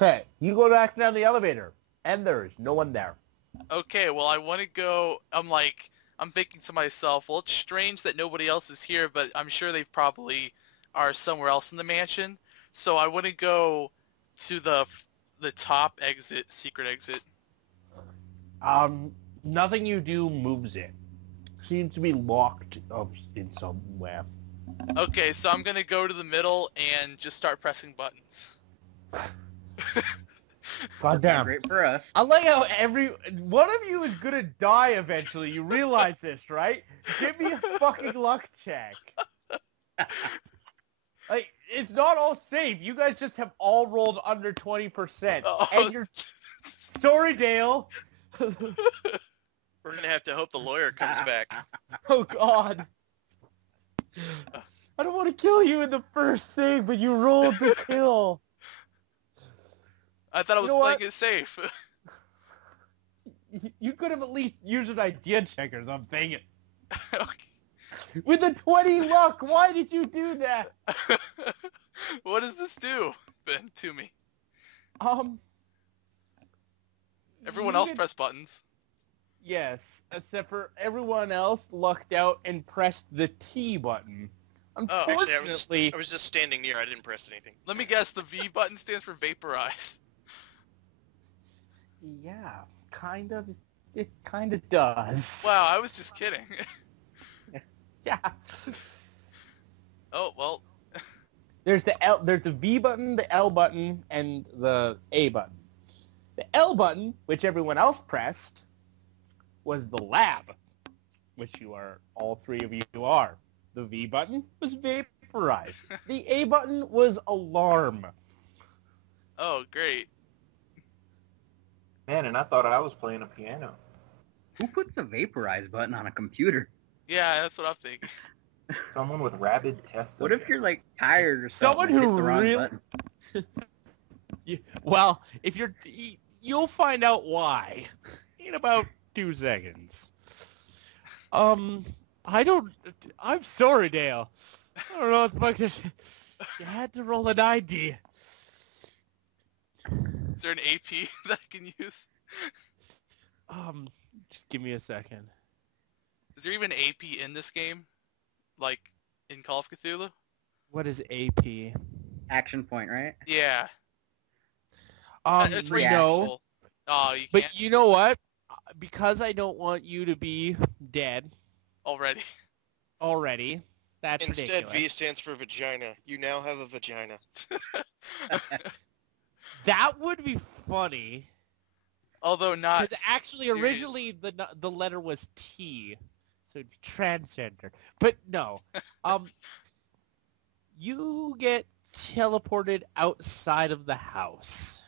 Okay, you go back down the elevator, and there is no one there. Okay, well, I want to go... I'm thinking to myself, well, it's strange that nobody else is here, but I'm sure they probably are somewhere else in the mansion. So I want to go to the top exit, secret exit. Nothing you do moves it. Seems to be locked up in somewhere. Okay, so I'm going to go to the middle and just start pressing buttons. Goddamn. Great for us. I like how one of you is gonna die eventually. You realize this, right? Give me a fucking luck check. Like, it's not all safe. You guys just have all rolled under 20%. And you're... Sorry, Dale. We're gonna have to hope the lawyer comes back. Oh, God. I don't want to kill you in the first thing, but you rolled the kill. I thought I was playing it safe. You could have at least used an idea checker, so I'm paying it. Okay. With a 20 luck, why did you do that? What does this do, Ben, to me? Everyone else pressed buttons. Yes, except for everyone else lucked out and pressed the T button. Unfortunately... Actually, I was just standing near. I didn't press anything. Let me guess, the V button stands for vaporize. Yeah, kind of. It kind of does. Wow, I was just kidding. Yeah. Oh, well. There's the V button, the L button, and the A button. The L button, which everyone else pressed, was the lab, which all three of you are. The V button was vaporize. The A button was alarm. Oh, great. Man, and I thought I was playing a piano. Who puts the vaporize button on a computer? Yeah, that's what I'm thinking. Someone with rabid tests. What if you're like tired or someone something? who really... Well, if you'll find out why in about 2 seconds. I'm sorry, Dale. I don't know what the fuck you had to roll an ID. Is there an AP that I can use? Just give me a second. Is there even AP in this game? Like, in Call of Cthulhu? What is AP? Action point, right? Yeah. It's no. Oh, you can't? But you know what? Because I don't want you to be dead. Already. That's Instead, ridiculous. V stands for vagina. You now have a vagina. That would be funny. Although not. Because actually, serious. originally the letter was T, so transgender. But no, you get teleported outside of the house.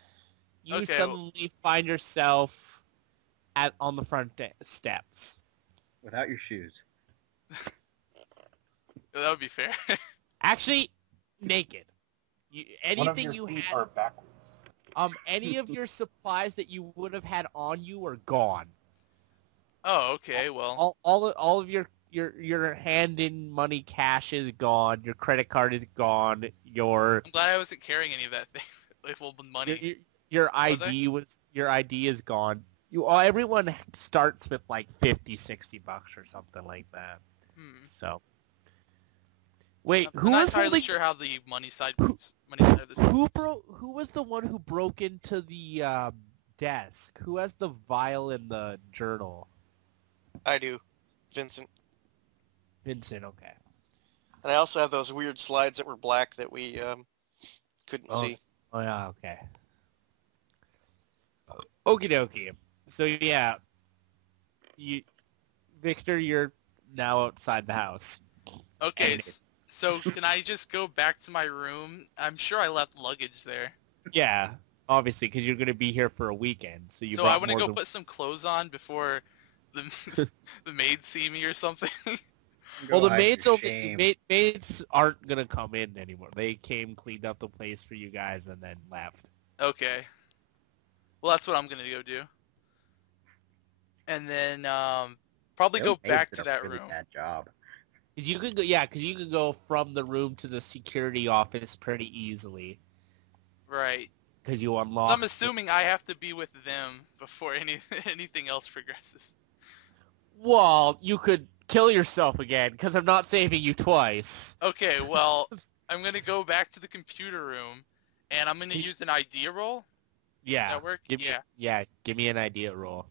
You suddenly find yourself on the front steps without your shoes. That would be fair. Actually, naked. Anything you feet had. are backwards. Any of your supplies that you would have had on you are gone. Oh, okay. Well, all of your hand-in money cash is gone. Your credit card is gone. I'm glad I wasn't carrying any of that thing. Like, well, money. Your ID is gone. Everyone starts with like $50-$60 or something like that. So. Wait, I'm not entirely sure how the money side moves. Who was the one who broke into the desk? Who has the vial in the journal? I do. Vincent. Vincent, okay. And I also have those weird slides that were black that we couldn't see. Oh, yeah, okay. Okie dokie. So, yeah. Victor, you're now outside the house. Okay, so can I just go back to my room? I'm sure I left luggage there. Yeah, obviously, because you're going to be here for a weekend. So I want to go put some clothes on before the maids see me or something. Well, the maids aren't going to come in anymore. They came, cleaned up the place for you guys, and then left. Okay. Well, that's what I'm going to go do. And then probably go back to that room. That job. Because you can go from the room to the security office pretty easily. Right. because you unlock. So I'm assuming I have to be with them before anything else progresses. Well, you could kill yourself again because I'm not saving you twice. Okay, well, I'm going to go back to the computer room, and I'm going to use an idea roll. Yeah. Does that work? Give me an idea roll.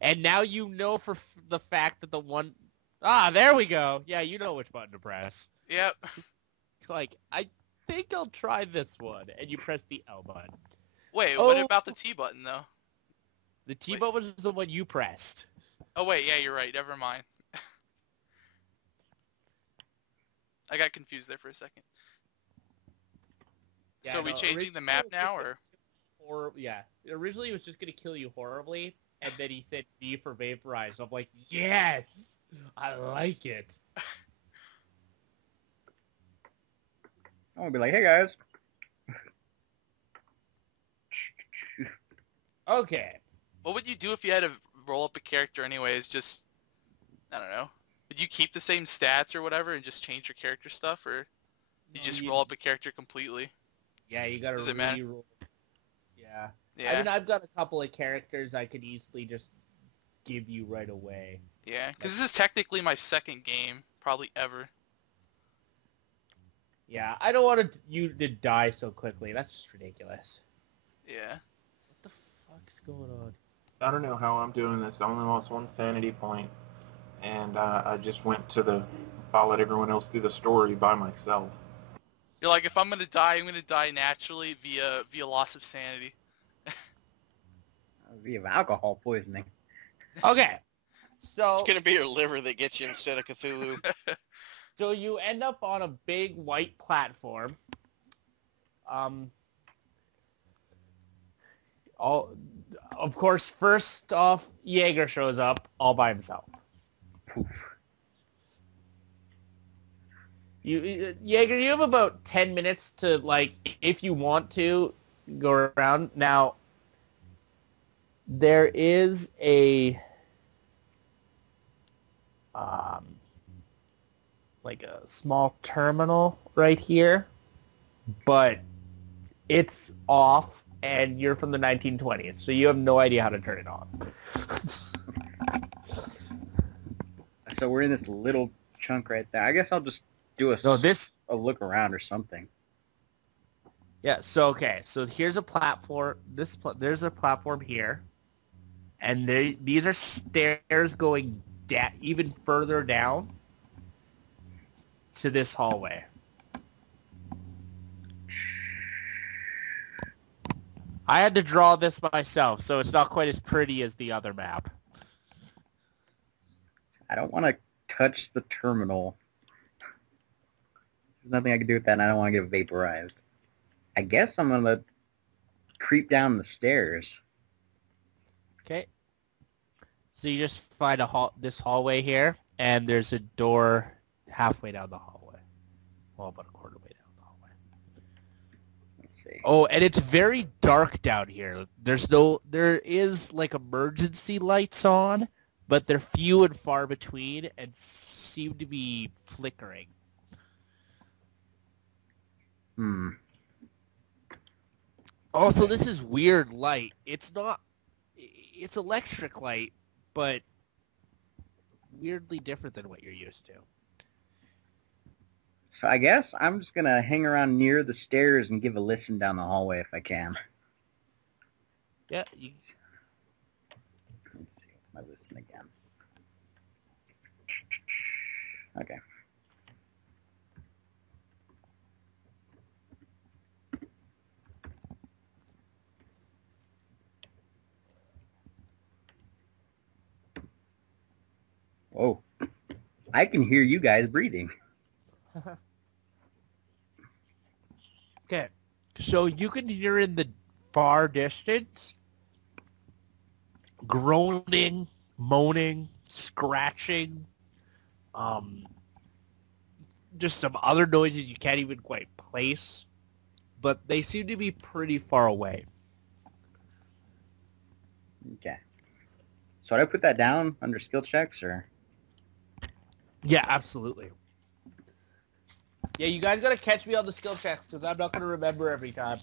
And now you know for the fact that the one... Ah, there we go. Yeah, you know which button to press. Yep. Like, I think I'll try this one. And you press the L button. Wait, what about the T button, though? The T button was the one you pressed. Oh, wait, yeah, you're right. Never mind. I got confused there for a second. Yeah, so are we changing the map now, or...? Yeah. Originally, it was just going to kill you horribly. And then he said V for vaporize. I'm like, yes! I like it. I'm gonna be like, hey guys. Okay. What would you do if you had to roll up a character anyways? Just, I don't know. Would you keep the same stats or whatever and just change your character stuff? Or you just roll up a character completely? Yeah, you gotta re-roll. Yeah. Yeah. I mean, I've got a couple of characters I could easily just give you right away. Yeah, because this is technically my second game, probably ever. Yeah, I don't want you to die so quickly. That's just ridiculous. Yeah. What the fuck's going on? I don't know how I'm doing this. I only lost 1 sanity point, and I just followed everyone else through the story by myself. You're like, if I'm gonna die naturally via loss of sanity. Via alcohol poisoning. Okay. So It's going to be your liver that gets you instead of Cthulhu. So you end up on a big white platform. Of course, first off, Jaeger shows up all by himself. Jaeger, you have about 10 minutes to, like, if you want to, go around. Now, there is like a small terminal right here, but it's off and you're from the 1920s, so you have no idea how to turn it on. So we're in this little chunk right there. I guess I'll just do a look around or something. Yeah, so okay, so here's a platform. There's a platform here, and these are stairs going even further down to this hallway. I had to draw this myself, so it's not quite as pretty as the other map. I don't want to touch the terminal. There's nothing I can do with that, and I don't want to get vaporized. I guess I'm going to creep down the stairs. Okay. So you just find this hallway here, and there's a door halfway down the hallway. Well, about a quarter way down the hallway. Let's see. Oh, and it's very dark down here. There is like emergency lights on, but they're few and far between and seem to be flickering. Also, this is weird light. It's electric light, but weirdly different than what you're used to. So I guess I'm just going to hang around near the stairs and give a listen down the hallway if I can. Yeah. Let's see. I listen again. Okay. Whoa. I can hear you guys breathing. Okay. So you can hear in the far distance groaning, moaning, scratching, just some other noises you can't even quite place, but they seem to be pretty far away. Okay. So did I put that down under skill checks, or? Yeah, absolutely. Yeah, you guys gotta catch me on the skill checks because I'm not gonna remember every time.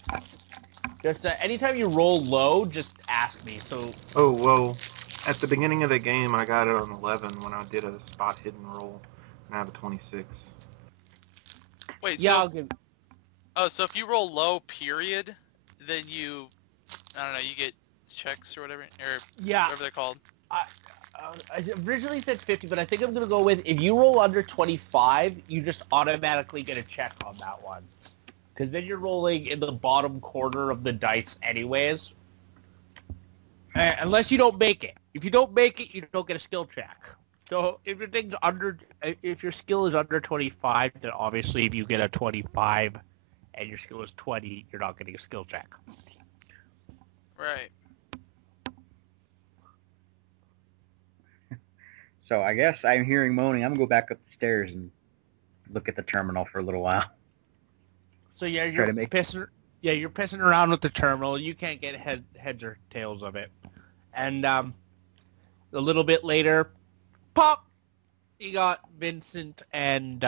Just anytime you roll low, just ask me. So. Oh, well, at the beginning of the game, I got it on 11 when I did a spot hidden roll, and I have a 26. Wait, Yeah, so... I'll give. Oh, so if you roll low, period, then you... I don't know, you get checks or whatever, or Yeah. whatever they're called. I originally said 50, but I think I'm gonna go with if you roll under 25, you just automatically get a check on that one. Because then you're rolling in the bottom corner of the dice anyways. Unless you don't make it. If you don't make it, you don't get a skill check. So if your skill is under 25, then obviously if you get a 25 and your skill is 20, you're not getting a skill check. Right. So I guess I'm hearing moaning. I'm gonna go back up the stairs and look at the terminal for a little while. So yeah, you're pissing around with the terminal. You can't get heads or tails of it. And a little bit later, pop, you got Vincent and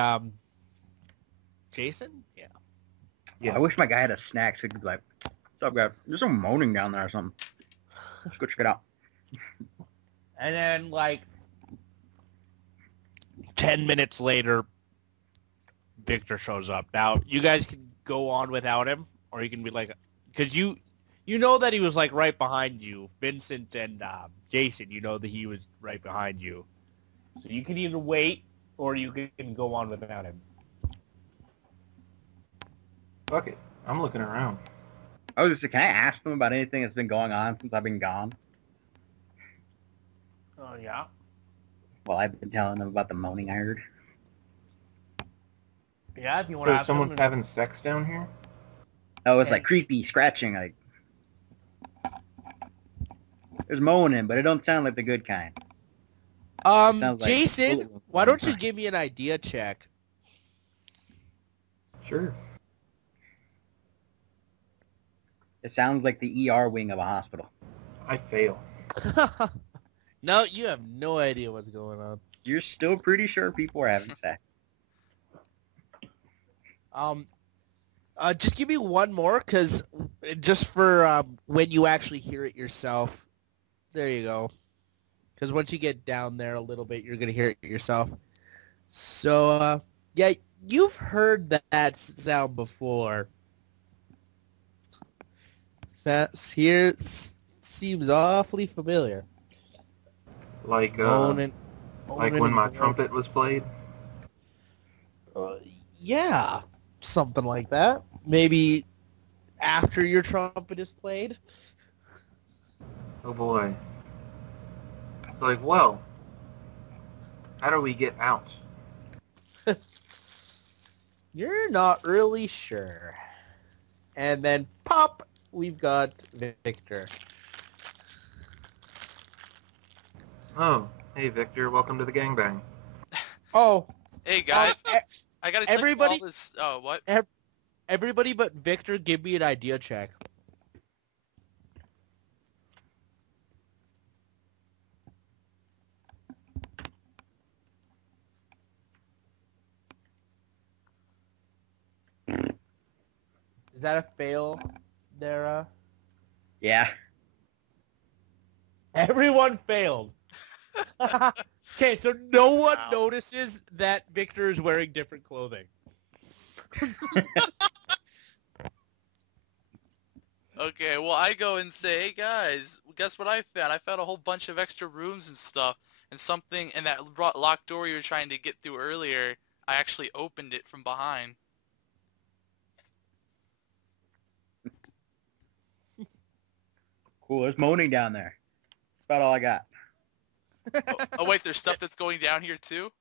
Jason. Yeah. Yeah. I wish my guy had a snack so he could be like, "What's up, guys? There's some moaning down there or something. Let's go check it out." And then like 10 minutes later, Victor shows up. Now you guys can go on without him, or you can be like, because you know that he was like right behind you, Vincent and Jason. You know that he was right behind you, so you can either wait or you can go on without him. Fuck it. I'm looking around. I was just like, can I ask them about anything that's been going on since I've been gone? Oh yeah. Well, I've been telling them about the moaning I heard. Yeah, if you want So to ask someone's him. having sex down here? Oh, it's like creepy scratching. Like there's moaning, but it don't sound like the good kind. Sounds like Jason, bullet wounds. why don't you give me an idea check? Sure. It sounds like the ER wing of a hospital. I fail. No, you have no idea what's going on. You're still pretty sure people are having sex. Just give me one more, cause just for when you actually hear it yourself. There you go. Cause once you get down there a little bit, you're gonna hear it yourself. So, yeah, you've heard that sound before. That here seems awfully familiar. Like, Moaning like when my trumpet was played? Yeah, something like that. Maybe after your trumpet is played. Oh boy. It's like, well, how do we get out? You're not really sure. And then pop, we've got Victor. Oh, hey Victor, welcome to the gangbang. Oh, Hey guys, I gotta tell you all this. Oh, what? everybody but Victor, give me an idea check. Is that a fail, Dara? Yeah. Everyone failed. Okay, so no one notices that Victor is wearing different clothing. Okay, well I go and say, hey guys, guess what I found? I found a whole bunch of extra rooms and stuff, and something in that locked door you were trying to get through earlier, I actually opened it from behind. Cool, there's moaning down there. That's about all I got. Oh wait, there's stuff that's going down here too?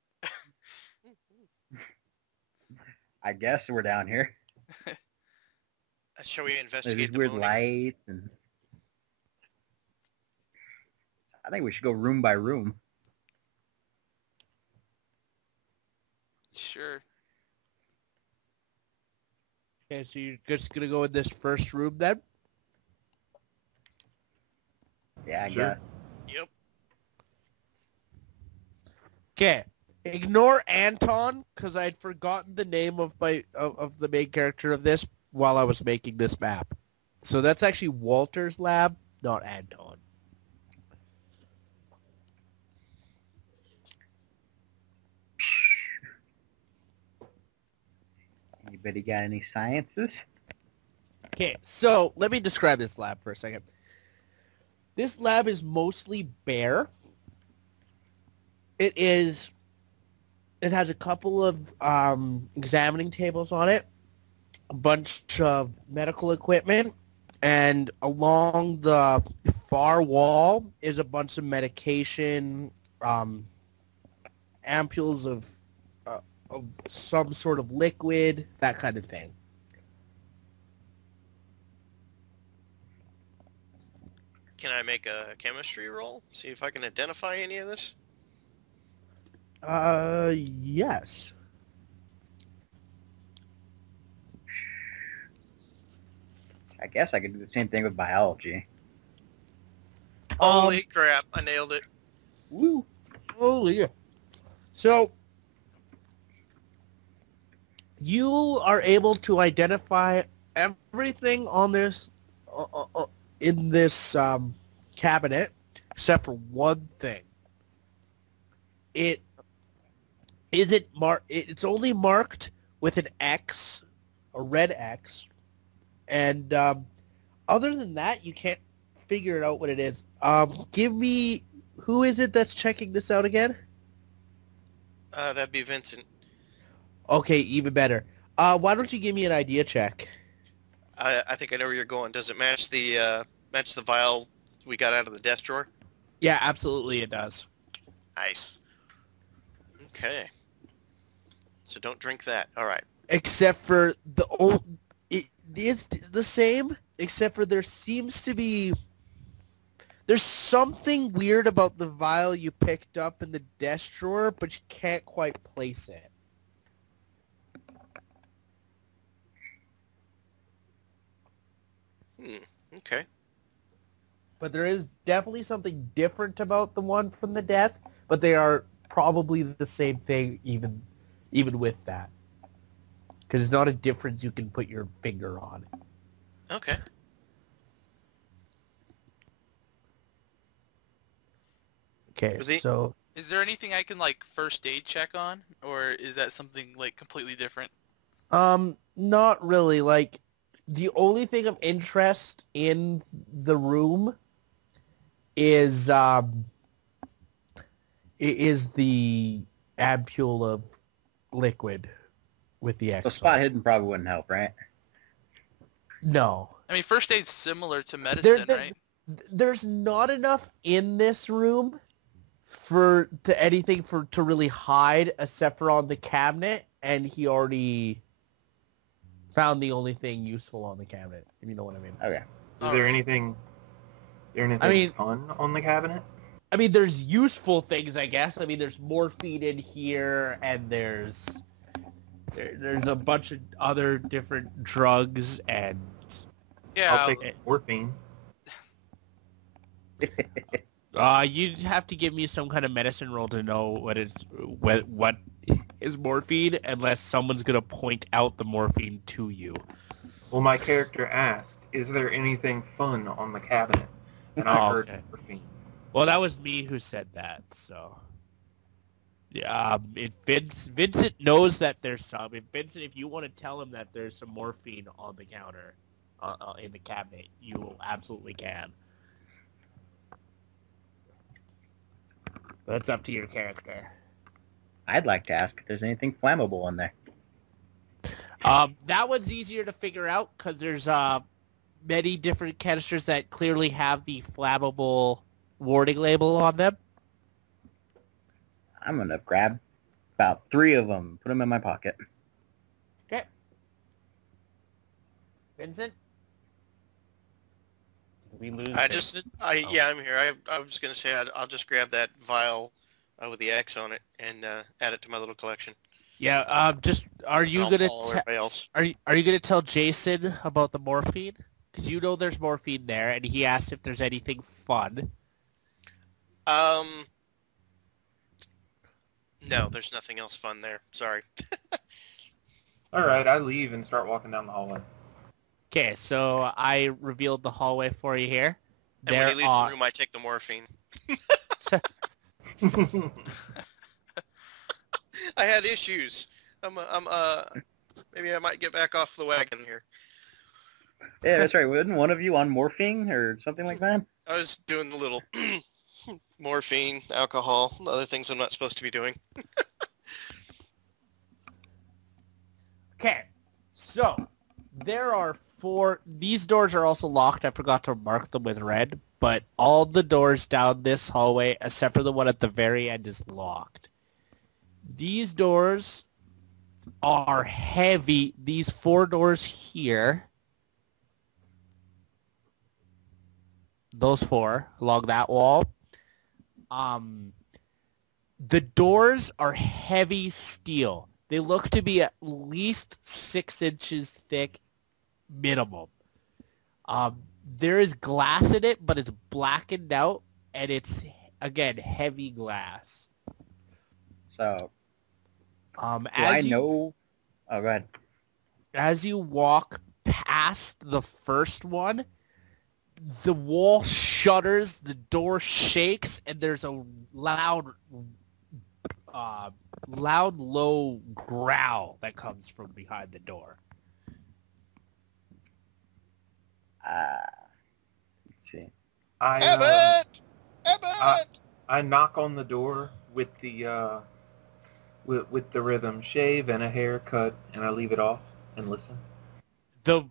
I guess we're down here. Shall we There's investigate these the weird moaning? lights and... I think we should go room by room. Sure. Okay, so you're just gonna go in this first room then? Yeah, I Sure. guess. Yep. Okay, Ignore Anton, because I'd forgotten the name of the main character of this while I was making this map. So that's actually Walter's lab, not Anton. Anybody got any sciences? Okay, so let me describe this lab for a second. This lab is mostly bare. It has a couple of examining tables on it, a bunch of medical equipment, and along the far wall is a bunch of medication, ampules of some sort of liquid, that kind of thing. Can I make a chemistry roll? See if I can identify any of this? Yes. I guess I could do the same thing with biology. Holy crap, I nailed it. Woo. Holy yeah. So, you are able to identify everything on this, in this cabinet, except for one thing. It isn't it's only marked with an X, a red X, and other than that, you can't figure out what it is. Give me, who is it that's checking this out again? That'd be Vincent. Okay, even better. Why don't you give me an idea check? I think I know where you're going. Does it match the vial we got out of the desk drawer? Yeah, absolutely it does. Nice. Okay. So don't drink that. All right. Except for it is the same, except for there seems to be, there's something weird about the vial you picked up in the desk drawer, but you can't quite place it. Okay. But there is definitely something different about the one from the desk, but they are probably the same thing even with that. Because it's not a difference you can put your finger on. Okay. Okay, so... Is there anything I can, like, first aid check on? Or is that something, like, completely different? Not really. Like, the only thing of interest in the room is the ampule of liquid with the X. So spot hidden probably wouldn't help, right? No. I mean, first aid's similar to medicine, right? There's not enough in this room to really hide, except for on the cabinet, and he already found the only thing useful on the cabinet, if you know what I mean. Okay. Is there anything fun on the cabinet? I mean, there's useful things, I guess. I mean, there's morphine in here, and there's a bunch of other different drugs, and... Yeah. I'll take morphine. You'd have to give me some kind of medicine roll to know what is morphine, unless someone's gonna point out the morphine to you. Well, my character asked, "Is there anything fun on the cabinet?" And I heard morphine. Well, that was me who said that. So, yeah, Vincent knows that there's some. Vincent, if you want to tell him that there's some morphine on the counter, in the cabinet, you absolutely can. That's up to your character. I'd like to ask if there's anything flammable in there. That one's easier to figure out because there's many different canisters that clearly have the flammable warning label on them. I'm going to grab about 3 of them, put them in my pocket. Okay. Vincent? Did we lose Vincent? Yeah, I'm here. I was just going to say I'll just grab that vial with the X on it and add it to my little collection. Yeah, are you gonna tell Jason about the morphine? Because you know there's morphine there, and he asked if there's anything fun. No, there's nothing else fun there. Sorry. All right, I leave and start walking down the hallway. Okay, so I revealed the hallway for you here. And when he leaves the room, I take the morphine. I had issues. Maybe I might get back off the wagon here. Yeah, that's right. Wasn't one of you on morphine or something like that? I was doing a little morphine, alcohol, other things I'm not supposed to be doing. Okay, so there are 4. These doors are also locked. I forgot to mark them with red, but all the doors down this hallway, except for the one at the very end, is locked. These doors are heavy. These 4 doors here, those 4 along that wall, the doors are heavy steel. They look to be at least 6 inches thick minimum. There is glass in it, but it's blackened out, and it's, again, heavy glass. So, do I know... Oh, go ahead. As you walk past the first one, the wall shudders, the door shakes, and there's a loud, low growl that comes from behind the door. Let's see. Abbott! I knock on the door with the with the rhythm, shave and a haircut, and I leave it off and listen. The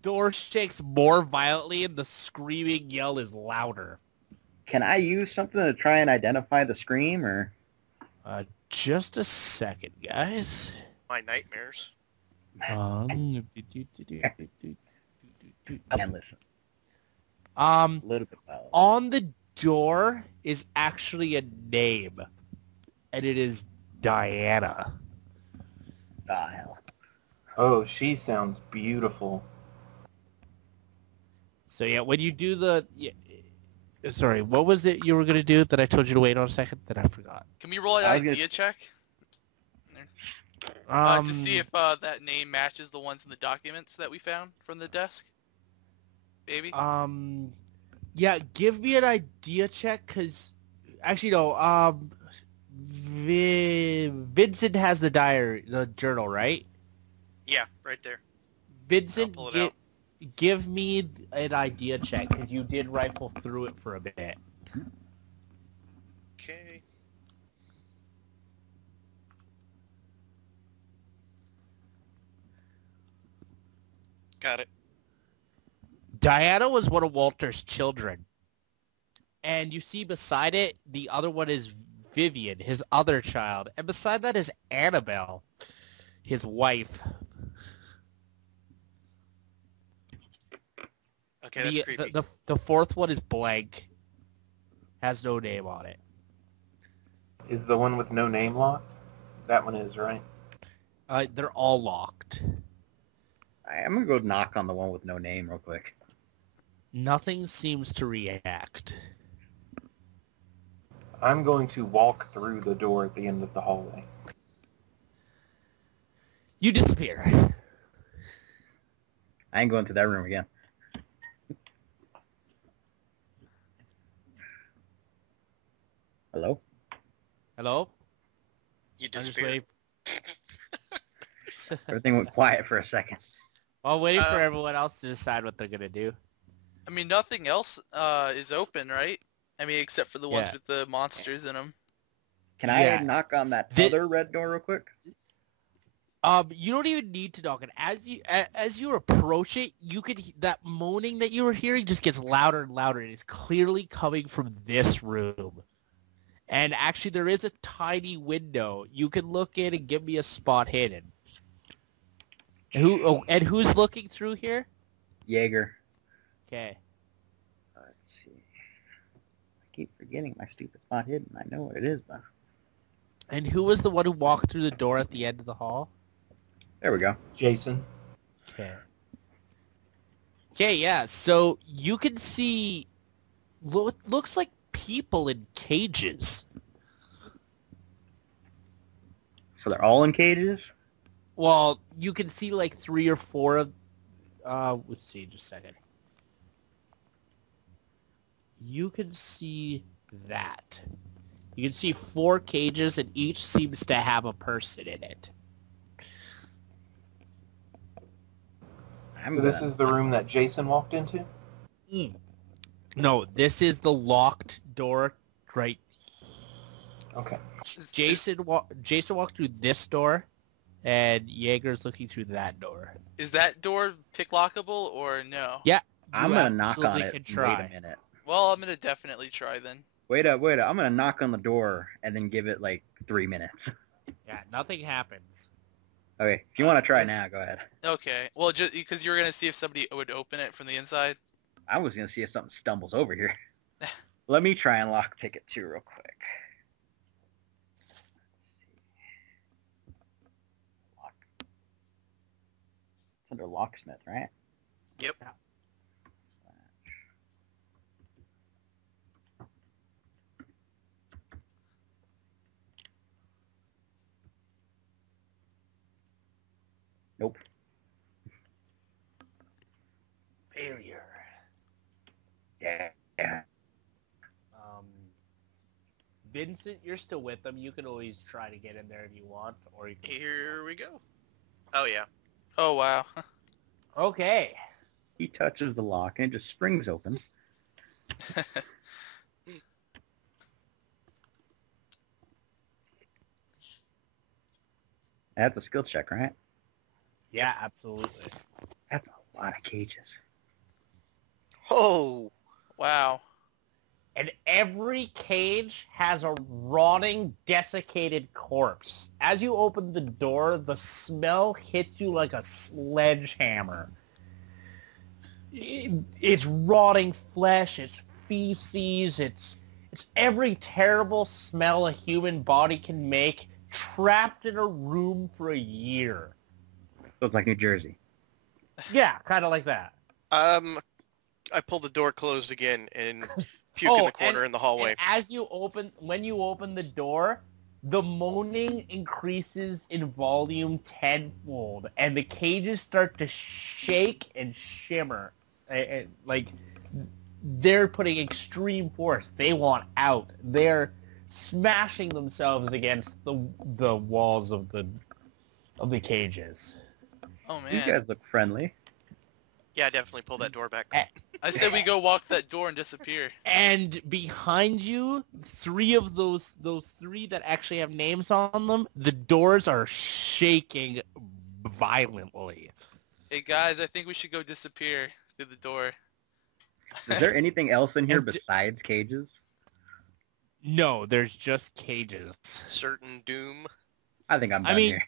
door shakes more violently, and the screaming yell is louder. Can I use something to try and identify the scream, or? Just a second, guys. My nightmares. I can listen. A little bit louder. On the door is actually a name, and it is Diana. Ah, hell. Oh, she sounds beautiful. So yeah, when you do the... sorry, what was it you were going to do that I told you to wait on a second that I forgot? Can we roll an idea check? To see if that name matches the ones in the documents that we found from the desk? Maybe? Yeah, give me an idea check, because... Actually, no, Vincent has the diary, the journal, right? Yeah, right there. Vincent, give me an idea check, because you did rifle through it for a bit. Okay. Got it. Diana was one of Walter's children. And you see beside it, the other one is Vivian, his other child. And beside that is Annabelle, his wife. Okay, that's creepy. The fourth one is blank. Has no name on it. Is the one with no name locked? That one is, right? They're all locked. I'm going to go knock on the one with no name real quick. Nothing seems to react. I'm going to walk through the door at the end of the hallway. You disappear. I ain't going to that room again. Hello? Hello? You I'm just disappeared. waiting. Everything went quiet for a second. Well, waiting for everyone else to decide what they're going to do. I mean, nothing else is open, right? I mean, except for the ones with the monsters in them. Can I knock on that other red door real quick? You don't even need to knock it. As you approach it, you can that moaning that you were hearing just gets louder and louder. It's clearly coming from this room. And actually, there is a tiny window. You can look in and give me a spot hidden. And who's looking through here? Jaeger. Okay. Let's see. I keep forgetting my stupid spot hidden. I know what it is, though. And who was the one who walked through the door at the end of the hall? There we go. Jason. Okay. Okay, yeah. So you can see... looks like people in cages. So they're all in cages? Well, you can see like 3 or 4 of... let's see, just a second. You can see that. You can see 4 cages, and each seems to have a person in it. So this is the room that Jason walked into? No, this is the locked door right. Okay. Jason walked through this door, and Jaeger's looking through that door. Is that door picklockable or no? Yeah. I'm going to knock on absolutely it. can try. Wait a minute. Well, I'm going to definitely try then. Wait up. I'm going to knock on the door and then give it like 3 minutes. Yeah, nothing happens. Okay, if you want to try now, go ahead. Okay. Well, just because you were going to see if somebody would open it from the inside. I was going to see if something stumbles over here. Let me try and lockpick it too real quick. Lock. It's under locksmith, right? Yep. Nope. Failure. Yeah. Vincent, you're still with them. You can always try to get in there if you want, or you can... Here we go. Oh, yeah. Oh, wow. Okay. He touches the lock and it just springs open. That's a skill check, right? Yeah, absolutely. That's a lot of cages. Oh, Wow. And every cage has a rotting, desiccated corpse. As you open the door, the smell hits you like a sledgehammer. It's rotting flesh, it's feces, it's every terrible smell a human body can make, trapped in a room for a year. So it's like New Jersey. Yeah, kind of like that. I pulled the door closed again and puke in the corner in the hallway. And when you open the door, the moaning increases in volume tenfold, and the cages start to shake and shimmer. Like, they're putting extreme force. They want out. They're smashing themselves against the walls of the cages. Oh, man. These guys look friendly. Yeah, I definitely pull that door back. I said we go walk that door and disappear. And behind you, 3 of those 3 that actually have names on them, the doors are shaking violently. Hey, guys, I think we should go disappear through the door. Is there anything else in here besides cages? No, there's just cages. Certain doom. I think I'm done here.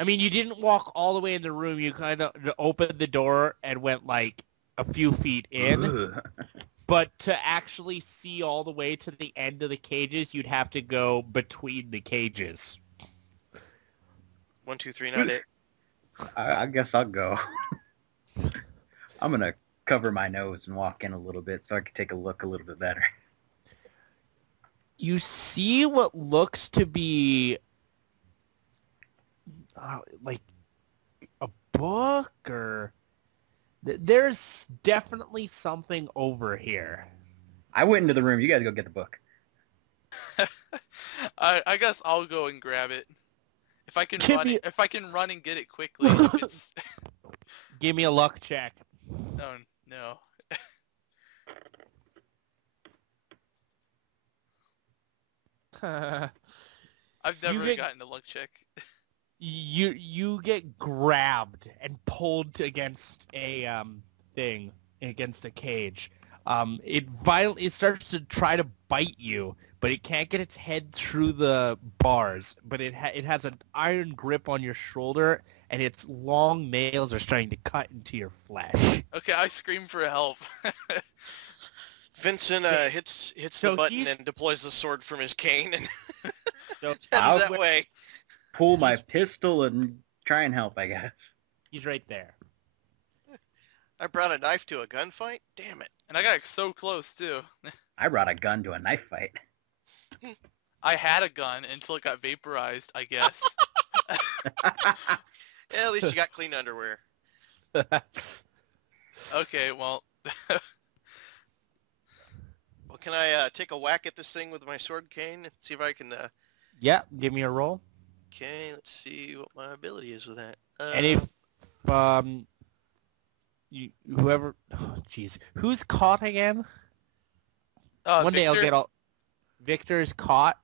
I mean, you didn't walk all the way in the room. You kind of opened the door and went like a few feet in. Ugh. But to actually see all the way to the end of the cages, you'd have to go between the cages. 1, 2, 3, not it. I guess I'll go. I'm going to cover my nose and walk in a little bit so I can take a look a little bit better. You see what looks to be like a book, or there's definitely something over here. I went into the room. You guys go get the book. I guess I'll go and grab it. If I can run and get it quickly. It's... Give me a luck check. Oh, no. I've never gotten a luck check. You get grabbed and pulled against a against a cage. It starts to try to bite you, but it can't get its head through the bars. But it has an iron grip on your shoulder, and its long nails are starting to cut into your flesh. Okay, I scream for help. Vincent hits the button and deploys the sword from his cane and heads that way. Pull my pistol and try and help, I guess. He's right there. I brought a knife to a gunfight? Damn it. And I got so close, too. I brought a gun to a knife fight. I had a gun until it got vaporized, I guess. Yeah, at least you got clean underwear. Okay, well, Well, can I take a whack at this thing with my sword cane and see if I can... Yeah, give me a roll. Okay, let's see what my ability is with that. And if whoever, oh, jeez, who's caught again? One day I'll Victor? get all. Victor's caught.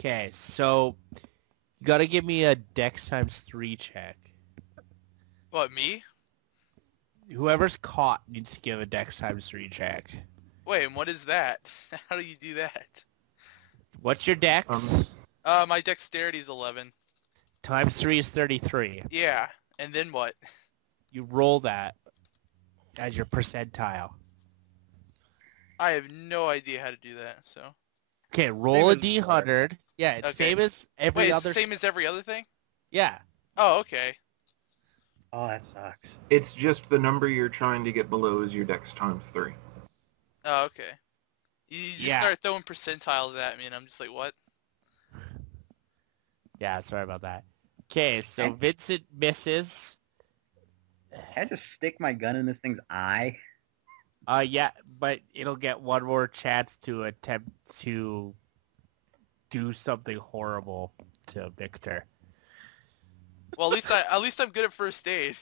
Okay, so you gotta give me a Dex ×3 check. What, me? Whoever's caught needs to give a Dex ×3 check. Wait, and what is that? How do you do that? What's your Dex? My dexterity is 11. ×3 is 33. Yeah, and then what? You roll that as your percentile. I have no idea how to do that, so... Okay, roll a Same as D100. Yeah, it's Okay. same as every Wait, it's other. the same as every other thing? Yeah. Oh, okay. Oh, that sucks. It's just the number you're trying to get below is your Dex ×3. Oh, okay. You just Yeah. start throwing percentiles at me, and I'm just like, what? Yeah, sorry about that. Okay, so And- Vincent misses. Can I just stick my gun in this thing's eye? Yeah, but it'll get one more chance to attempt to do something horrible to Victor. Well, at least I'm good at first aid.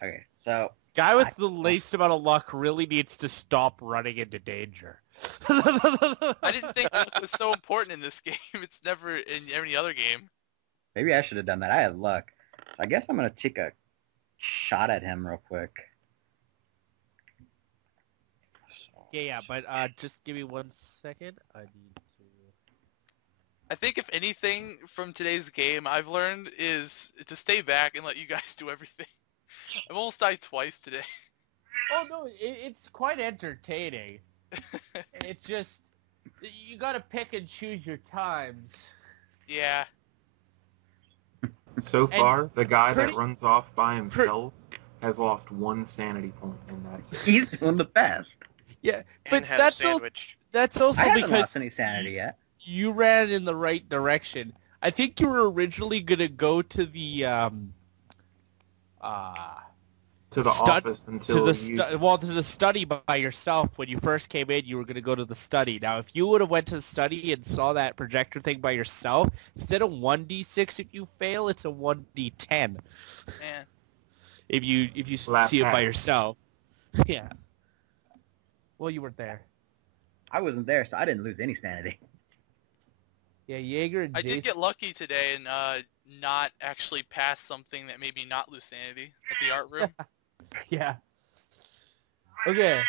Okay, so Guy with the least amount of luck really needs to stop running into danger. I didn't think luck was so important in this game. It's never in any other game. maybe I should have done that. I had luck. I guess I'm gonna take a shot at him real quick. Yeah, but just give me 1 second. I need to... I think if anything from today's game I've learned is to stay back and let you guys do everything. I've almost died twice today. Oh no, it's quite entertaining. It's just you gotta pick and choose your times. Yeah. So far, the guy pretty- that runs off by himself has lost 1 sanity point, and that's it. He's one of the best. Yeah, And but had that's a sandwich. also I haven't because lost any sanity yet. you ran in the right direction. I think you were originally gonna go to the To the Stud- office to until the you... to the study by yourself. When you first came in, you were gonna go to the study. Now, if you would have went to the study and saw that projector thing by yourself, instead of 1d6 if you fail, it's a 1d10 Man. if you Last see it by half. yourself. Yeah. Well, you weren't there. I wasn't there, so I didn't lose any sanity. Yeah, Jaeger and I Jason. did get lucky today and not actually pass something that made me not lose sanity at the art room. Yeah. Okay.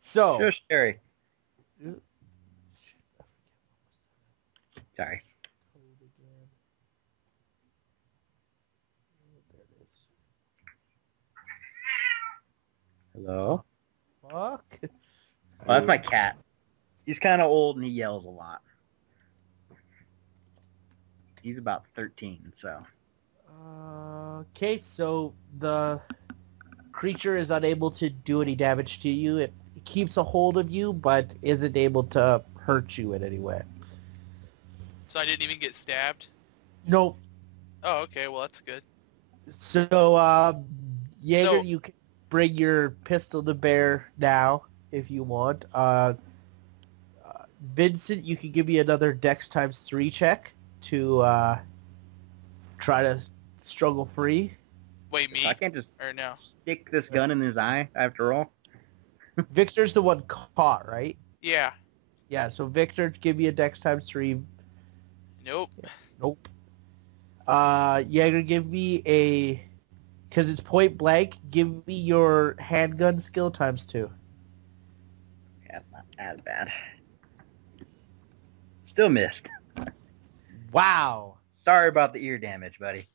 So. Sure, Sherry. Sorry. Hello? Fuck. Well, that's my cat. He's kind of old and he yells a lot. He's about 13, so. Okay, so the creature is unable to do any damage to you. It keeps a hold of you, but isn't able to hurt you in any way. So I didn't even get stabbed? Nope. Oh, okay, well that's good. So, Jaeger, So- you can bring your pistol to bear now if you want. Vincent, you can give me another Dex ×3 check to try to struggle free. Wait, me? I can't just Or no? stick this gun in his eye after all. Victor's the one caught, right? Yeah. Yeah, so Victor, give me a Dex ×3. Nope. Nope. Jaeger, give me a... Because it's point blank, give me your handgun skill ×2. Yeah, it's not as bad. Still missed. Wow. Sorry about the ear damage, buddy.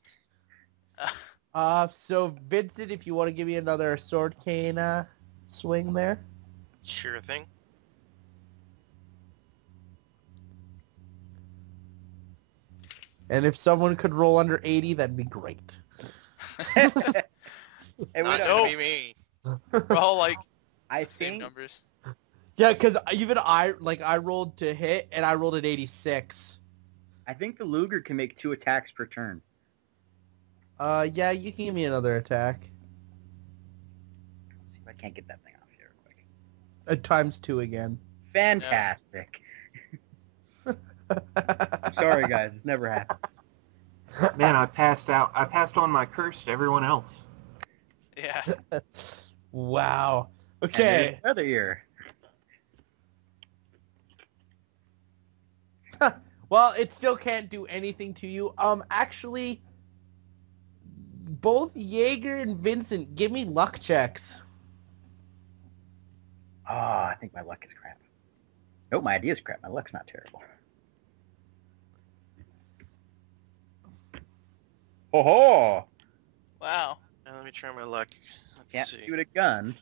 So Vincent, if you want to give me another sword cane swing there. Sure thing. And if someone could roll under 80, that'd be great. Hey, we Not don't- gonna be me. We're all like I same think numbers. Yeah, because even I rolled to hit, and I rolled an 86. I think the Luger can make 2 attacks per turn. Yeah, you can give me another attack. See if I can't get that thing off here real quick. Times 2 again. Fantastic. Sorry, guys. It's never happened. Man, I passed out. I passed on my curse to everyone else. Yeah. Wow. And Okay. there's another ear. Well, it still can't do anything to you. Actually, both Jaeger and Vincent, give me luck checks. Oh, I think my luck is crap. Nope, my idea is crap. My luck's not terrible. Ho-ho! Wow. Now let me try my luck. Let's Can't see. shoot a gun.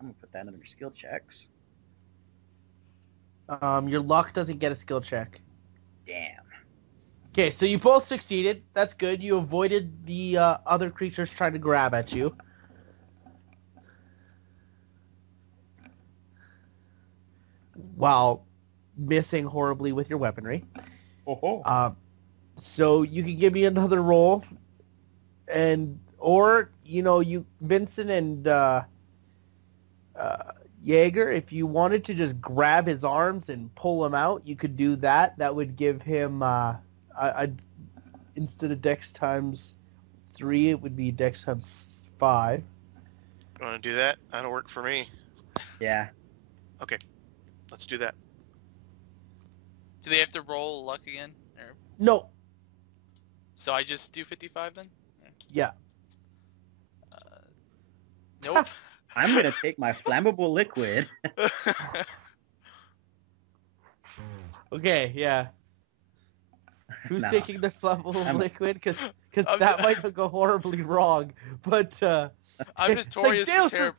I'm gonna put that under skill checks. Your luck doesn't get a skill check. Damn. Okay, so you both succeeded. That's good. You avoided the other creatures trying to grab at you. While missing horribly with your weaponry. Ho-ho. So you can give me another roll, or you Vincent and Jaeger, if you wanted to just grab his arms and pull him out, you could do that. That would give him instead of Dex times 3, it would be Dex times 5. You want to do that? That'll work for me. Yeah. Let's do that. Do they have to roll luck again? Or... No. So I just do 55 then? Yeah. Nope. I'm gonna take my flammable liquid. Okay. Yeah. Who's No. taking the flammable I'm- liquid? Because I'm that the- might go horribly wrong. But I'm notorious Dale, for terrible...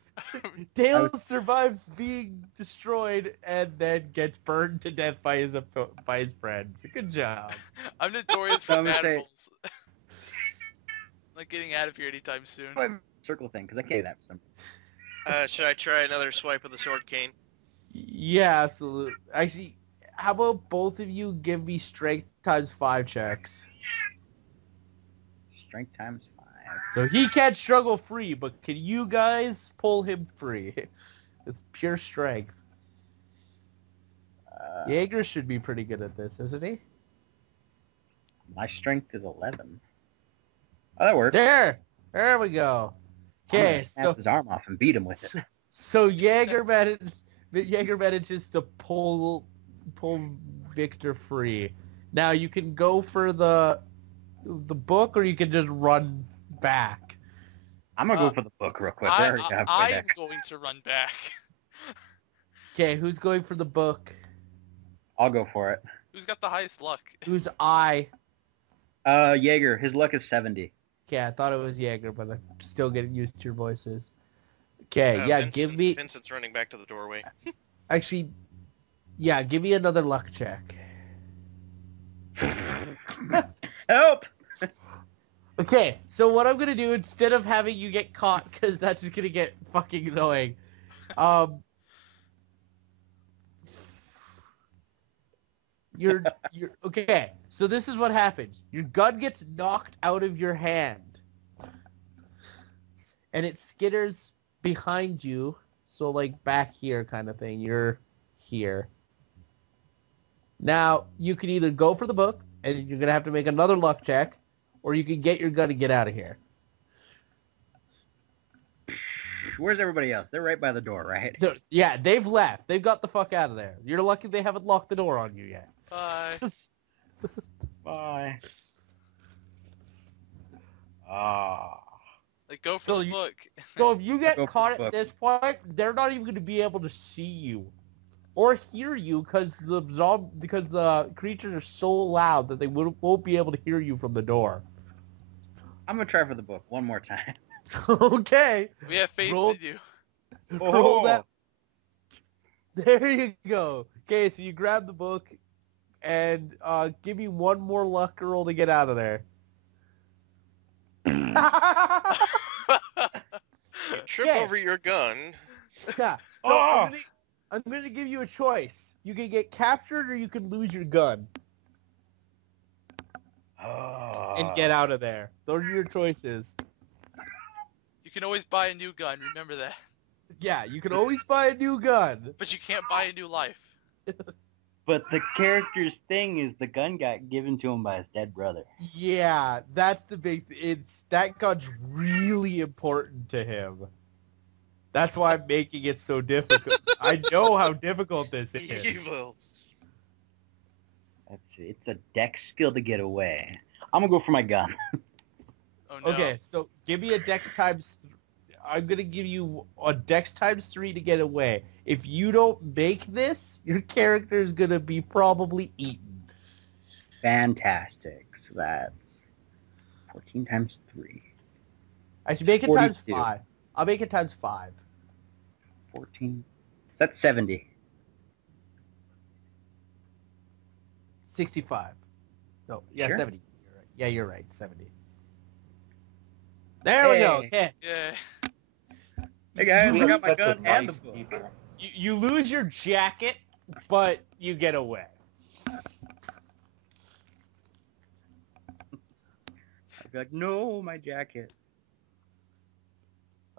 Dale survives being destroyed and then gets burned to death by his friends. Good job. I'm notorious for I'm gonna bad say- rolls. Not getting out of here anytime soon. Circle thing, because I can't do that. For some... Should I try another swipe with the sword cane? Yeah, absolutely. Actually, how about both of you give me strength times 5 checks? Strength times 5. So he can't struggle free, but can you guys pull him free? It's pure strength. Jaeger should be pretty good at this, isn't he? My strength is 11. Oh, that works. There we go. I'm gonna Okay, snap his arm off and beat him with it. so Jaeger manages to pull Victor free. Now you can go for the book, or you can just run back. I'm gonna go for the book real quick. There we go. I'm going to run back. Okay, who's going for the book? I'll go for it. Who's got the highest luck? Who's I? Jaeger, his luck is 70. Okay, I thought it was Jaeger, but I'm still getting used to your voices. Okay, yeah, give me... Vincent's running back to the doorway. Actually, yeah, give me another luck check. Help! Okay, so what I'm going to do, instead of having you get caught, because that's just going to get fucking annoying, you're okay, so this is what happens. Your gun gets knocked out of your hand. And it skitters behind you, so like back here kind of thing. You're here. Now, you can either go for the book, and you're going to have to make another luck check, or you can get your gun and get out of here. Where's everybody else? They're right by the door, right? Yeah, they've left. They've got the fuck out of there. You're lucky they haven't locked the door on you yet. Bye. Bye. Ah. Like, go for So the you- book. So if you get Go for caught the at book. this point, they're not even going to be able to see you or hear you because the creatures are so loud that they won't be able to hear you from the door. I'm gonna try for the book one more time. Okay. We have faith Roll- in you. Roll that. There you go. Okay, so you grab the book and give me one more luck roll to get out of there. Trip Okay. over your gun. Yeah. So Oh. I'm going to give you a choice. You can get captured or you can lose your gun and get out of there. Those are your choices. You can always buy a new gun. Remember that. Yeah, you can always buy a new gun. But you can't buy a new life. But the character's thing is the gun got given to him by his dead brother. Yeah, that's the big... That gun's really important to him. That's why I'm making it so difficult. I know how difficult this is. Evil. It's a dex skill to get away. I'm gonna go for my gun. Oh no. Okay, so give me a dex times... I'm going to give you a dex times 3 to get away. If you don't make this, your character is going to be probably eaten. Fantastic. So that's 14 times 3. I should make it 42. times 5. I'll make it times 5. 14. That's 70. 65. No, yeah, Sure. 70. You're right. Yeah, you're right. 70. There we go. Okay. Yeah. Hey guys, I got my Such a gun and the nice book. keeper. You lose your jacket, but you get away. I'd be like, no, my jacket.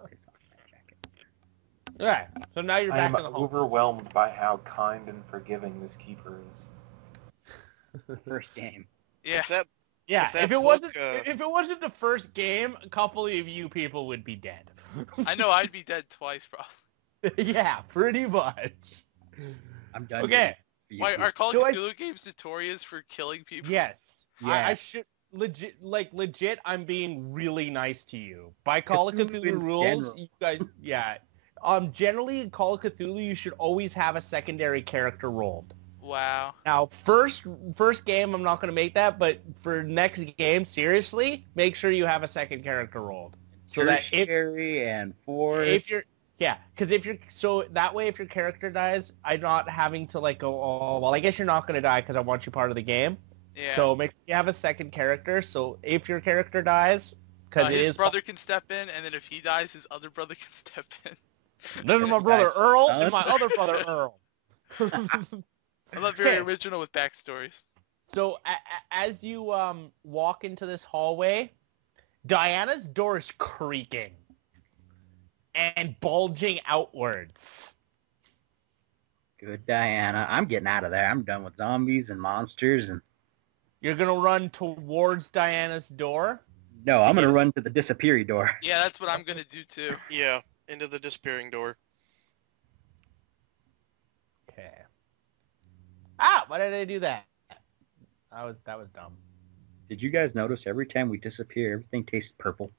It's not my jacket. All right. So now you're I back am in the home. overwhelmed by how kind and forgiving this keeper is. First game. Yeah. If that Yeah. if that If it book, wasn't if it wasn't the first game, a couple of you people would be dead. I know I'd be dead twice, probably. Yeah, pretty much. I'm done. Okay. Why are Call of So I- Cthulhu games notorious for killing people? Yes. I Yeah. should legit. I'm being really nice to you. By Call of Cthulhu Cthulhu in rules, general. you guys. Yeah. Generally in Call of Cthulhu, you should always have a secondary character rolled. Wow. Now, first game, I'm not going to make that, but for next game, seriously, make sure you have a second character rolled. So that Tertiary and fourth. if you're because if you're so that way, if your character dies, I'm not having to like go. Oh well, I guess you're not going to die because I want you part of the game. Yeah. So make sure you have a second character. So if your character dies, because his brother can step in, and then if he dies, his other brother can step in. This is my brother Earl Son. and my other brother Earl. I love very Okay. original with backstories. So as you walk into this hallway, Diana's door is creaking and bulging outwards. Good Diana. I'm getting out of there. I'm done with zombies and monsters and You're gonna run towards Diana's door. no, I'm gonna run to the disappeary door. Yeah, that's what I'm gonna do too. yeah, into the disappearing door. Okay. Ah, why did I do that? That was dumb. Did you guys notice every time we disappear, everything tastes purple?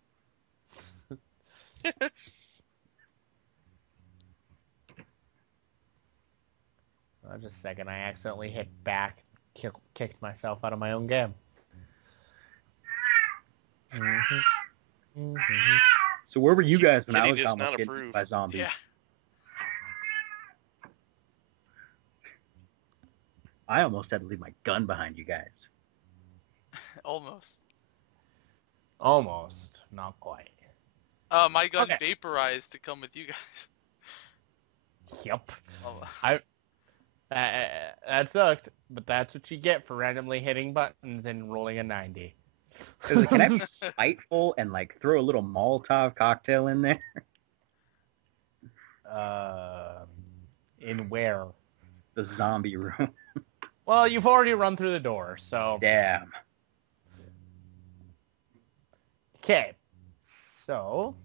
Just a second, I accidentally hit back, kicked myself out of my own game. So where were you guys when I Kitty was does almost not getting approve. eaten by zombies? Yeah. I almost had to leave my gun behind you guys. Almost. Almost, not quite. My gun Okay. vaporized to come with you guys. Yep. Oh, That sucked, but that's what you get for randomly hitting buttons and rolling a 90. I was like, can I be spiteful and like throw a little Molotov cocktail in there? In where? The zombie room. Well, you've already run through the door, so... Damn. Okay, so...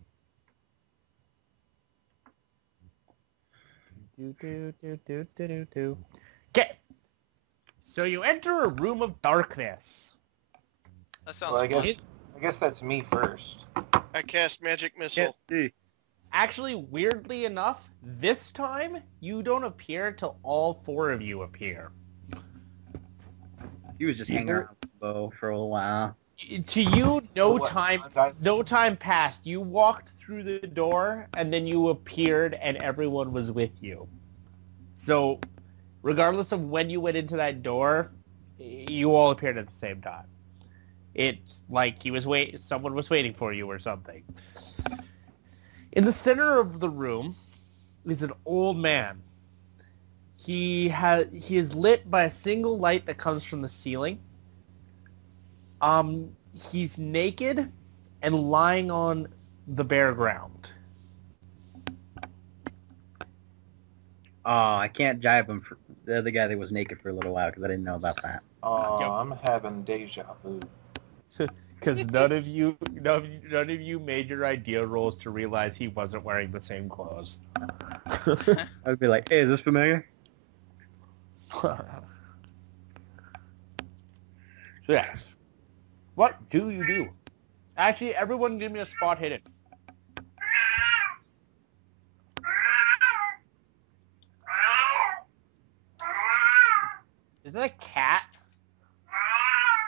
Okay, so you enter a room of darkness. that sounds Well, I fun. guess that's me first. I cast magic missile. Can't see. Actually, weirdly enough, this time, you don't appear till all four of you appear. He was just hanging around with Bo for a while. To you, no What? time passed. You walked through the door, and then you appeared, and everyone was with you. So, regardless of when you went into that door, you all appeared at the same time. It's like someone was waiting for you or something. In the center of the room is an old man He is lit by a single light that comes from the ceiling. He's naked and lying on the bare ground. Oh, I can't jibe him for the other guy that was naked for a little while because I didn't know about that. Oh, Yep. I'm having deja vu. Because none of you made your idea rolls to realize he wasn't wearing the same clothes. I'd be like, hey, is this familiar? So yeah. What do you do? Actually, everyone give me a spot hidden. Is that a cat?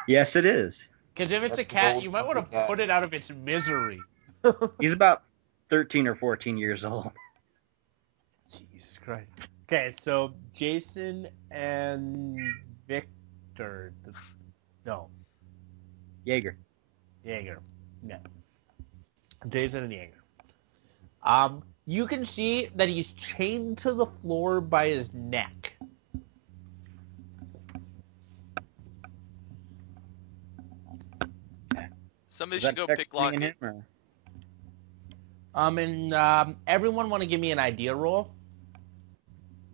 Yes, it is. Because if it's That's a cat, gold you might want to puppy cat. put it out of its misery. He's about 13 or 14 years old. Jesus Christ. Okay, so Jason and Victor. No, Jaeger. Jaeger. No. Jason and Jaeger. You can see that he's chained to the floor by his neck. Somebody Is that should go Dex pick swinging Locket. him, or- And everyone want to give me an idea roll?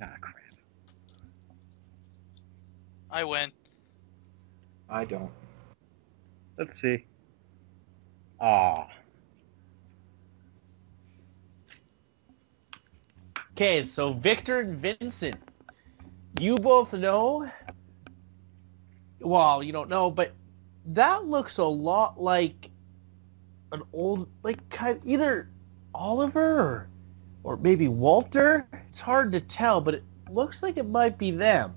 Ah, crap. I win. I don't. Let's see. Aw. Okay, so Victor and Vincent, you both know. Well, you don't know, but that looks a lot like an old, like either Oliver or maybe Walter. It's hard to tell, but it looks like it might be them,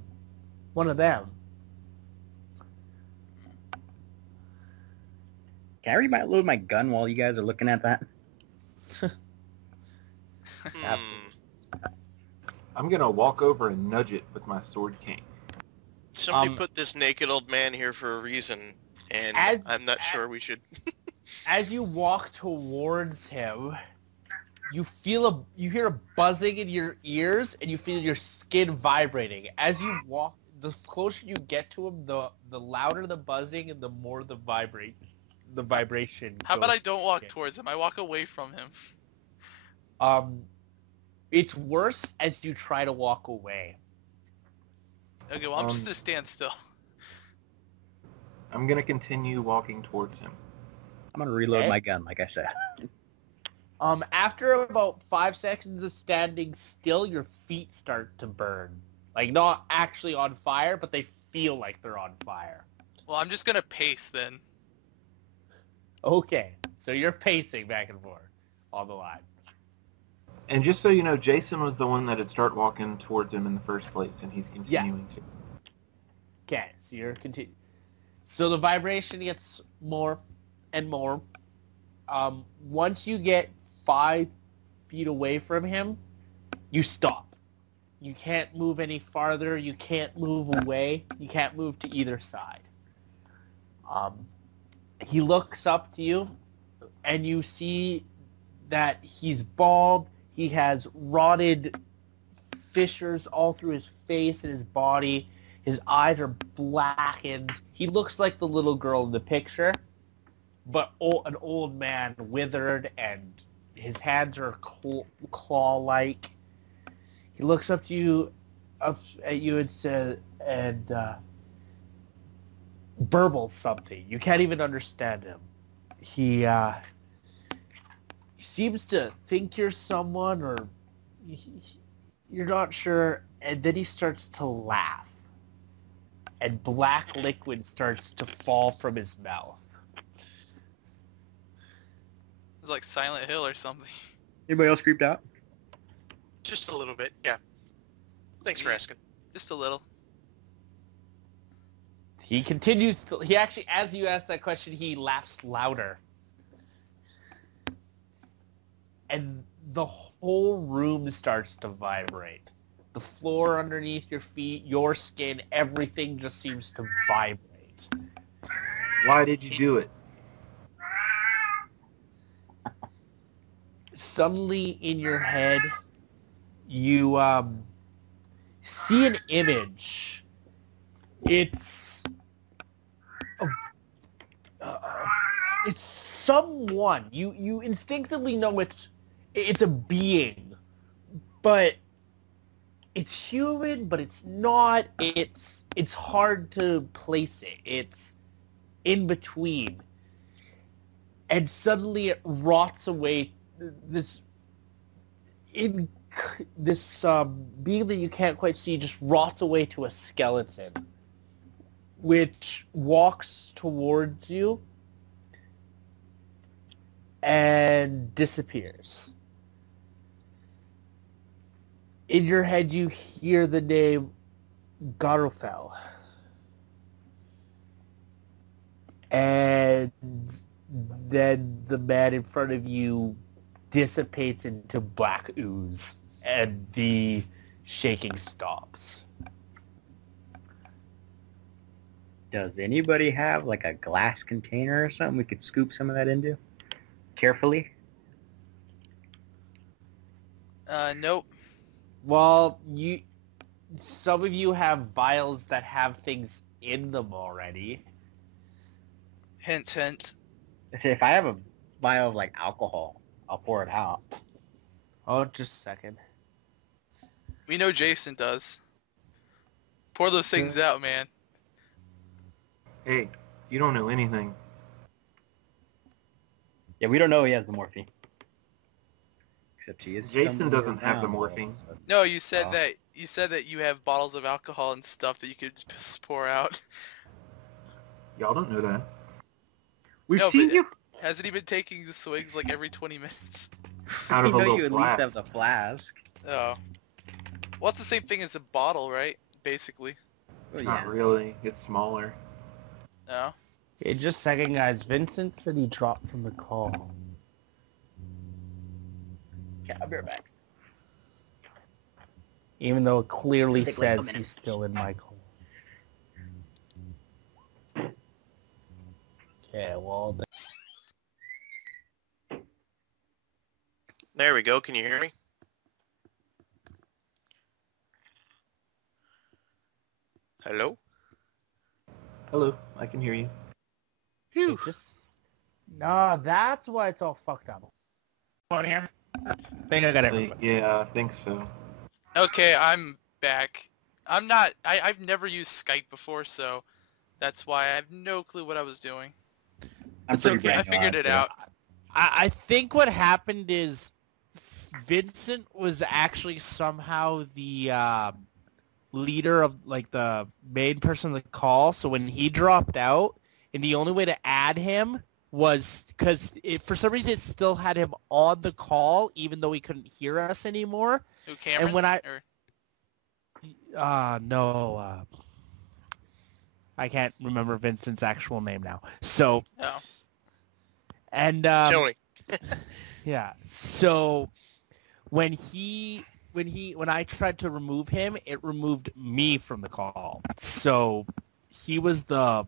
one of them. Can I reload my gun while you guys are looking at that? Hmm. I'm gonna walk over and nudge it with my sword cane. Somebody put this naked old man here for a reason, and I'm not sure we should. As you walk towards him, you hear a buzzing in your ears, and you feel your skin vibrating. As you walk, the closer you get to him, the louder the buzzing and the more the vibration. How about I goes don't walk in. towards him? I walk away from him. It's worse as you try to walk away. Okay, well, I'm just gonna stand still. I'm gonna continue walking towards him. I'm gonna reload Okay. my gun, like I said. After about 5 seconds of standing still, your feet start to burn. Like, not actually on fire, but they feel like they're on fire. Well, I'm just gonna pace then. Okay, so you're pacing back and forth on the line. And just so you know, Jason was the one that had started walking towards him in the first place, and he's continuing to. Okay, so you're So the vibration gets more and more. Once you get 5 feet away from him, you stop. You can't move any farther. You can't move away. You can't move to either side. He looks up to you, and you see that he's bald. He has rotted fissures all through his face and his body. His eyes are blackened. He looks like the little girl in the picture, but an old man, withered, and his hands are claw-like. He looks up at you and says, and burbles something. You can't even understand him. He seems to think you're someone, or you're not sure, and then he starts to laugh, and black liquid starts to fall from his mouth. It's like Silent Hill or something. Anybody else creeped out? Just a little bit, yeah. Thanks for asking. Just a little. He continues to, he actually, as you ask that question, he laughs louder. And the whole room starts to vibrate. The floor underneath your feet, your skin, everything just seems to vibrate. Why did you do it? Suddenly in your head, you see an image. It's it's someone. You instinctively know it's a being, but it's human, but it's not. It's hard to place it. It's in between. And suddenly it rots away. This being that you can't quite see just rots away to a skeleton, which walks towards you and disappears. In your head, you hear the name Garofel. And then the man in front of you dissipates into black ooze, and the shaking stops. Does anybody have like a glass container or something we could scoop some of that into? Carefully? Nope. Well, some of you have vials that have things in them already. Hint, hint. If I have a vial of like alcohol, I'll pour it out. Oh, just a second. We know Jason does. Pour those things out, man. Hey, you don't know anything. Yeah, we don't know he has the morphine. Except he is Jason somewhere doesn't have the around. morphine. No, you said Oh. that you have bottles of alcohol and stuff that you could just pour out. Y'all don't know that. We've No, seen but- you. Hasn't he been taking the swings like every 20 minutes? Out We of a know little you at flask. least have a flask. Oh. Well, it's the same thing as a bottle, right? Basically. Oh, Not yeah. really. It's smaller. No? Okay, just a second, guys. Vincent said he dropped from the call. Yeah, I'll be right back. Even though it clearly Take like a says minute. he's still in my call. Okay, well, There we go. Can you hear me? Hello? Hello, I can hear you. it just... Nah, that's why it's all fucked up. On here? I think I got everybody. Yeah, I think so. Okay, I'm back. I've never used Skype before, so that's why I have no clue what I was doing. I'm It's pretty okay. I brand new figured on it out. I think what happened is Vincent was actually somehow the leader of, like, the main person of the call, so when he dropped out, and the only way to add him was because for some reason it still had him on the call, even though he couldn't hear us anymore. Who, Cameron? when I- Or- No, I can't remember Vincent's actual name now. So, No. and Tony. yeah, so when I tried to remove him, it removed me from the call. So he was the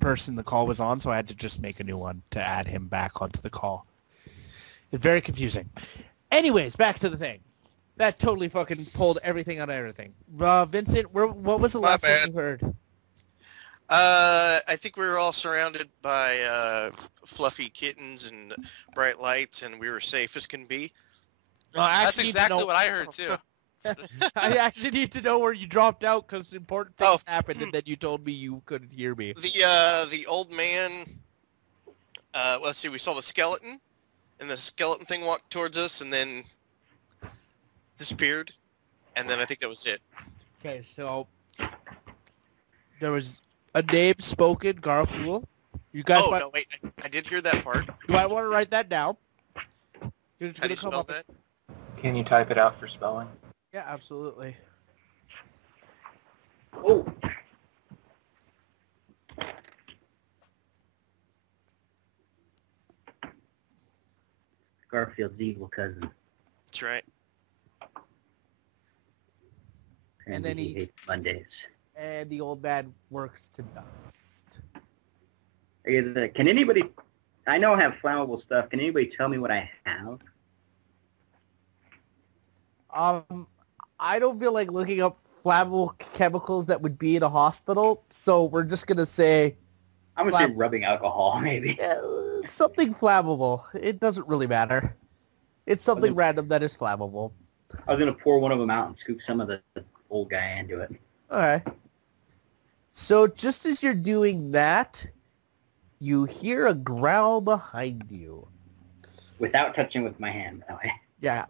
person the call was on, so I had to just make a new one to add him back onto the call. It's very confusing. Anyways, back to the thing. That totally fucking pulled everything out of everything. Vincent, what was the My last thing bad. you heard? I think we were all surrounded by fluffy kittens and bright lights, and we were safe as can be. No, I That's actually need to exactly know- what I heard, too. I actually need to know where you dropped out because important Oh. things happened, and then you told me you couldn't hear me. The old man. Let's see. We saw the skeleton, and the skeleton thing walked towards us, and then disappeared, and then I think that was it. Okay, so there was a name spoken, Garfield. You guys Oh might, no, wait. I did hear that part. you might want to write that down. It's How do gonna you come spell up. that? Can you type it out for spelling? Yeah, absolutely. Oh. Garfield's evil cousin. That's right. And then he- hates Mondays. And the old man works to dust. Can anybody... I know I have flammable stuff. Can anybody tell me what I have? I don't feel like looking up flammable chemicals that would be in a hospital, so we're just gonna say I'm gonna say rubbing alcohol, maybe. something flammable. It doesn't really matter. It's something random that is flammable. I was gonna pour one of them out and scoop some of the old guy into it. Okay. So just as you're doing that, you hear a growl behind you. Without touching with my hand, by the way. Yeah.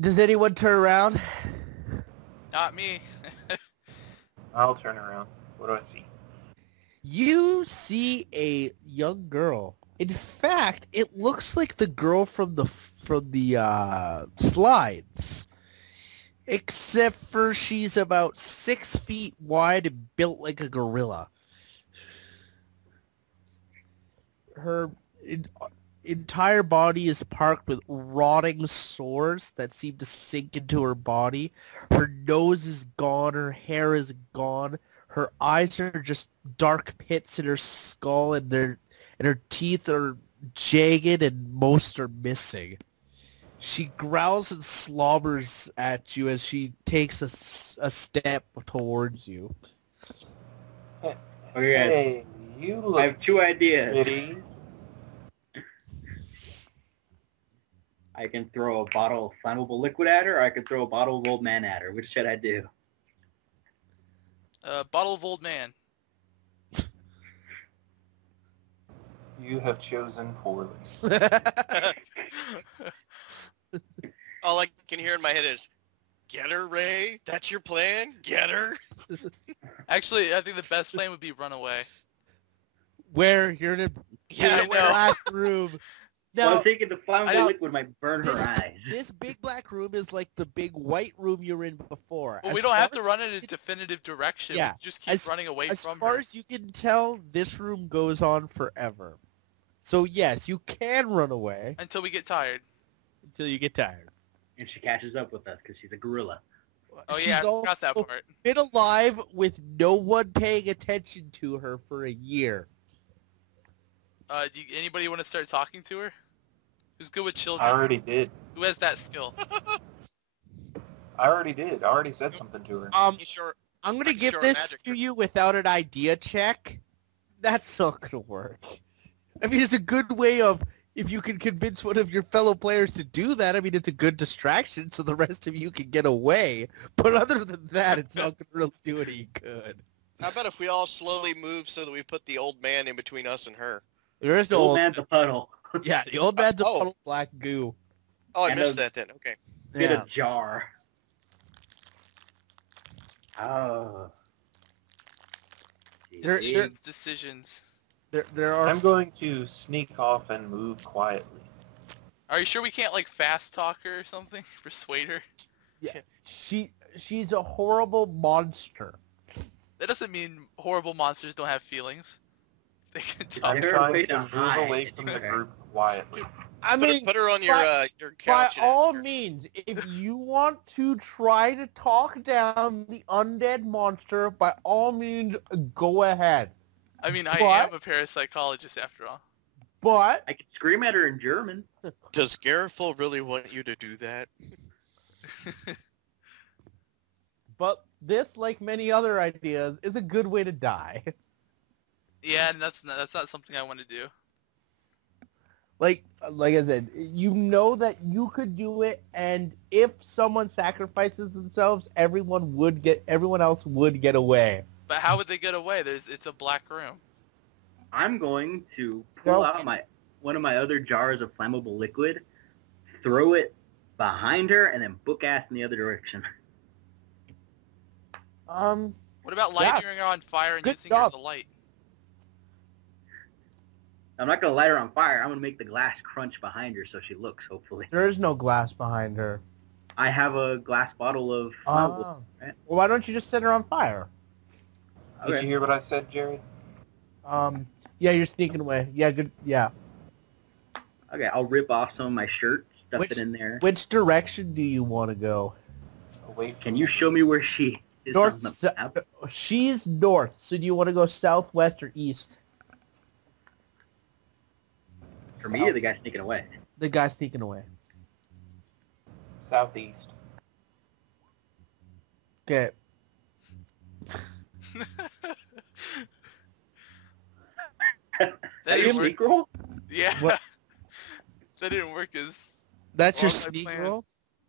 Does anyone turn around? Not me. I'll turn around. What do I see? You see a young girl. In fact, it looks like the girl from the slides. Except for she's about 6 feet wide and built like a gorilla. Her entire body is parked with rotting sores that seem to sink into her body. Her nose is gone. Her hair is gone. Her eyes are just dark pits in her skull, and her teeth are jagged, and most are missing. She growls and slobbers at you as she takes a step towards you. Okay. Hey, you look I have two ideas. pretty. I can throw a bottle of flammable liquid at her, or I can throw a bottle of Old Man at her. Which should I do? Bottle of Old Man. You have chosen poorly. All I can hear in my head is, "Get her, Ray. That's your plan. Get her." Actually, I think the best plan would be run away. Where you're in a Yeah, I big know. black room. Well, Now, I'm thinking the flammable I- liquid might burn her this- eyes. this big black room is like the big white room you were in before. Well, As we don't have far to as run in you a can- definitive direction. Yeah, We just keep as- running away As from far her. as you can tell, this room goes on forever. So yes, you can run away Until we get tired. until you get tired. And she catches up with us because she's a gorilla. Oh She's yeah, I forgot that also part. been alive with no one paying attention to her for a year. Anybody want to start talking to her? Who's good with I children? already did. Who has that skill? I already did. I already said something to her. You sure? I'm gonna Like give short this magic to trick. you without an idea check. That's not gonna work. I mean, it's a good way of, if you can convince one of your fellow players to do that, I mean, it's a good distraction so the rest of you can get away. But other than that, it's not gonna really do any good. How about if we all slowly move so that we put the old man in between us and her? There is The no old old, man's a puddle. yeah, the old man's a Oh. puddle of black goo. Oh, I And missed a- that then. Okay. Get Yeah. a jar. Oh. There- Decisions, decisions. There are I'm going to sneak off and move quietly. Are you sure we can't like fast talk her or something? Persuade her? she's a horrible monster. That doesn't mean horrible monsters don't have feelings. They can Is talk. I'm there a way trying to to move hide? away from the Okay. group quietly. I mean, Put her on by- your by couch. and all ask her. means, if you want to try to talk down the undead monster, by all means, go ahead. I mean, I What? am a parapsychologist after all. But I can scream at her in German. Does Gariful really want you to do that? this, like many other ideas, is a good way to die. Yeah, and that's not something I want to do. Like I said, you know that you could do it, and if someone sacrifices themselves, everyone else would get away. But how would they get away? It's a black room. I'm going to pull out one of my other jars of flammable liquid, throw it behind her, and then book ass in the other direction. What about lighting her on fire and Good using her as job. a light? I'm not going to light her on fire. I'm going to make the glass crunch behind her so she looks, hopefully. There is no glass behind her. I have a glass bottle of flammable. Oh. Well, why don't you just set her on fire? Did Okay. you hear what I said, Jerry? Yeah, you're sneaking away. Yeah, good. Yeah. Okay, I'll rip off some of my shirt, stuff Which- it in there. Which direction do you want to go? Away from Can you show me where she is on North. the map? She's north. So do you want to go southwest or east? For me or the guy sneaking away? The guy sneaking away. Southeast. Okay. That Are you didn't work. sneak roll? Yeah. What? That didn't work as That's your well as I sneak planned. roll?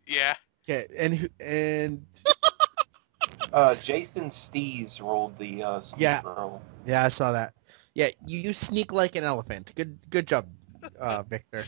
Yeah. Okay, and Jason Stees rolled the sneak Yeah. roll. yeah, I saw that. Yeah, you sneak like an elephant. Good job, Victor.